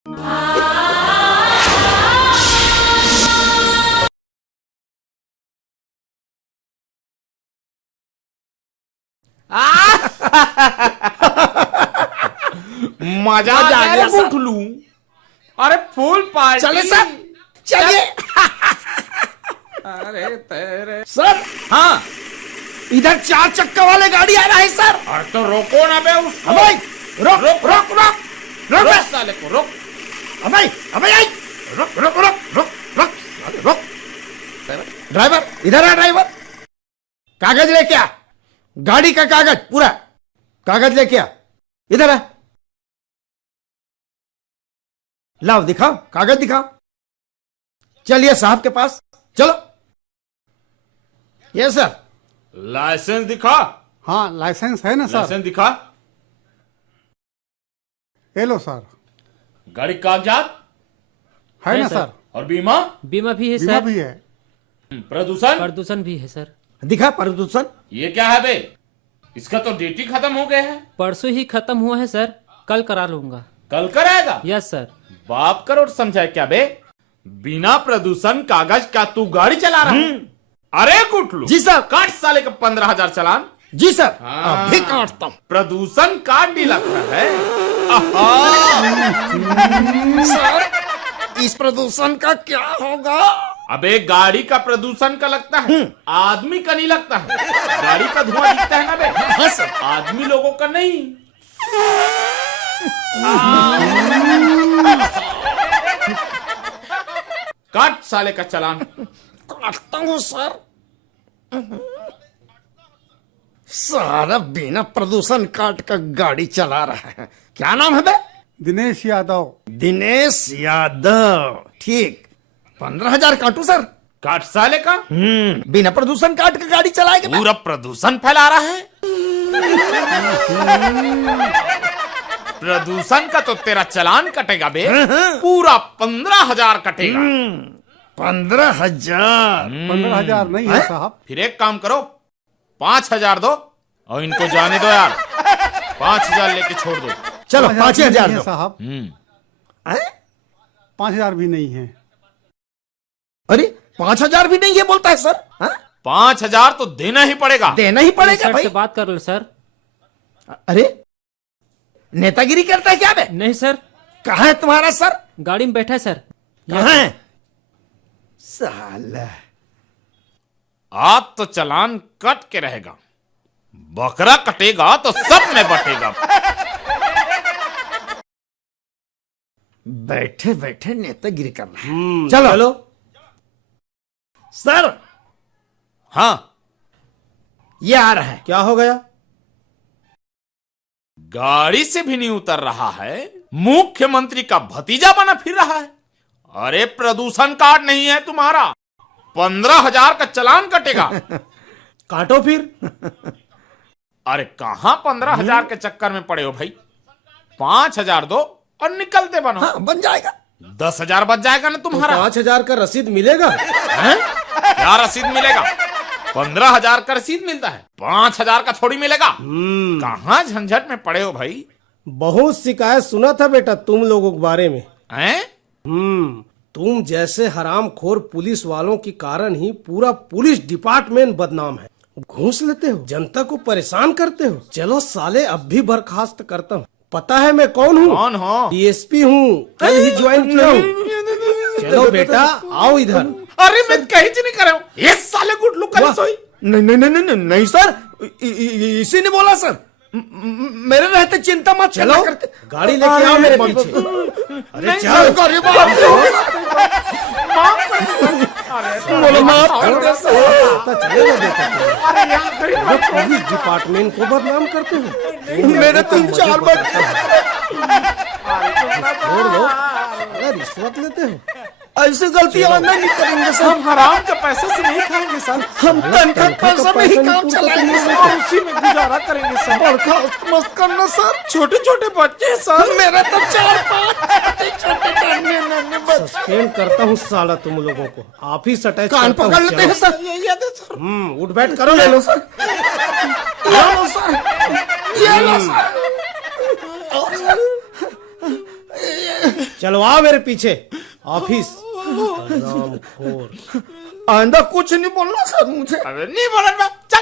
मजा आ गया गुठलू। अरे फुल पार्टी। चले सर, चलिए। अरे तेरे सर, हाँ इधर 4 चक्का वाले गाड़ी आ रहा है सर। अरे तो रोको ना बे उसको। अबे रोक रोक रोक रोक रोक रोक साले को रोक। अबे अबे आई रोक रोक रोक रोक रोक साले रोक। ड्राइवर इधर आ, ड्राइवर कागज लेके आ, गाड़ी का कागज पूरा कागज लेके आ, इधर आ। लाओ दिखाओ, कागज दिखाओ। चलिए साहब के पास चलो। ये सर लाइसेंस दिखा। हाँ, लाइसेंस है ना सर। लाइसेंस दिखा। ये लो सर। गाड़ी कागजात है ना सर। सर। और बीमा बीमा भी है बीमा सर। भी है। प्रदूषण प्रदूषण भी है सर। दिखा प्रदूषण। ये क्या है बे? इसका तो ड्यूटी खत्म हो गया है। परसों ही खत्म हुआ है सर, कल करा लूंगा। कल कराएगा? Yes sir. बाप करोड़ समझा है क्या बे? बिना प्रदूषण कागज का तू गाड़ी चला रहा है? अरे गुठलू जी सर। काट साले का 15,000 चालान। जी सर, अभी काटता हूं। प्रदूषण कार्ड नहीं लगता है। सर इस प्रदूषण का क्या होगा? अबे गाड़ी का प्रदूषण का लगता है, आदमी का नहीं लगता है। गाड़ी का धुआं दिखता है ना बे? हाँ सर। आदमी लोगों का नहीं। काट साले का चालान। काटता हूं सर। सारा बिना प्रदूषण काट का गाड़ी चला रहा है। क्या नाम है बे? दिनेश यादव। दिनेश यादव। ठीक, 15,000 काटू सर। काट साले का। बिना प्रदूषण काट के गाड़ी चलाएगा बे? पूरा प्रदूषण फैला रहा है। प्रदूषण का तो तेरा चालान कटेगा बे। पूरा 15,000 कटेगा। 15,000? 15,000 नहीं है साहब। फिर एक काम करो, 5,000 दो और इनको जाने दो यार। 5,000 लेके छोड़ दो। चलो 5,000 नहीं है दो। साहब। हैं? 5,000 भी नहीं है। अरे 5,000 भी नहीं है बोलता है सर। हैं? 5,000 तो देना ही पड़ेगा। देना ही पड़ेगा सर भाई। से बात कर लो सर। अरे नेतागिरी करता है क्या बे? नहीं सर, कहाँ है तुम्हारा सर? गाड़ी में बैठा है सर। कहाँ है साला? आज तो चालान कट के रहेगा, बकरा कटेगा तो सब में बटेगा। बैठे बैठे नेतागिरी कर रहा है। चलो चलो सर। हाँ ये आ रहा है। क्या हो गया? गाड़ी से भी नहीं उतर रहा है, मुख्यमंत्री का भतीजा बना फिर रहा है। अरे प्रदूषण कार्ड नहीं है तुम्हारा, 15,000 का चालान कटेगा। काटो फिर। अरे कहां 15,000 के चक्कर में पड़े हो भाई? 5,000 दो और निकलते बनो। हाँ बन जाएगा। 10,000 बच जाएगा ना तुम्हारा। 5,000 का रसीद मिलेगा? क्या रसीद मिलेगा? 15,000 का रसीद मिलता है, 5,000 का थोड़ी मिलेगा। कहां झंझट में पड़े हो भाई? बहुत शिकायत सुना था बेटा तुम लोगों के बारे में। हैं? तुम जैसे हरामखोर पुलिस वालों के कारण ही पूरा पुलिस डिपार्टमेंट बदनाम है। घूस लेते हो, जनता को परेशान करते हो। चलो साले अब भी बर्खास्त करता हूँ। पता है मैं कौन हूँ? कौन हो? डीएसपी हूँ, कल ही ज्वाइन किया हूँ। चलो बेटा आओ इधर। अरे मैं कहीं नहीं कर रहा हूँ। ये साले गुटलू कर सोई। नहीं नहीं नहीं नहीं नहीं सर, इसी ने बोला सर। मेरे रहते चिंता मत चलो करना करते। गाड़ी लेके आओ मेरे पीछे। अरे चल। माफ कर दे सर। पता चलेगा बेटा तुम पुलिस डिपार्टमेंट को बदनाम करते हो। मेरे 3-4 बार छोड़ दो, साला रिश्वत लेते हो। ऐसी गलती और नहीं करेंगे सर। हम हराम के पैसे से नहीं खाएंगे सर। हम तनख्वाह पैसा में ही काम चलाएंगे सर और उसी में गुजारा करेंगे सर। बर्खास्त मत करना सर। छोटे छोटे बच्चे सर। मेरे तो 4-5 छोटे सस्पेंड करता हूँ साला तुम लोगों को। आप ही सटैच कान करता हूँ। पकड़ लेते हैं चलो। सर। ये दे सर। उठ बैठ करो। ले लो सर। ये लो सर। ये लो सर। चलो आओ मेरे पीछे ऑफिस। हरामखोर। आइंदा कुछ नहीं बोलना सर मुझे। अबे नहीं बोला मैं, चल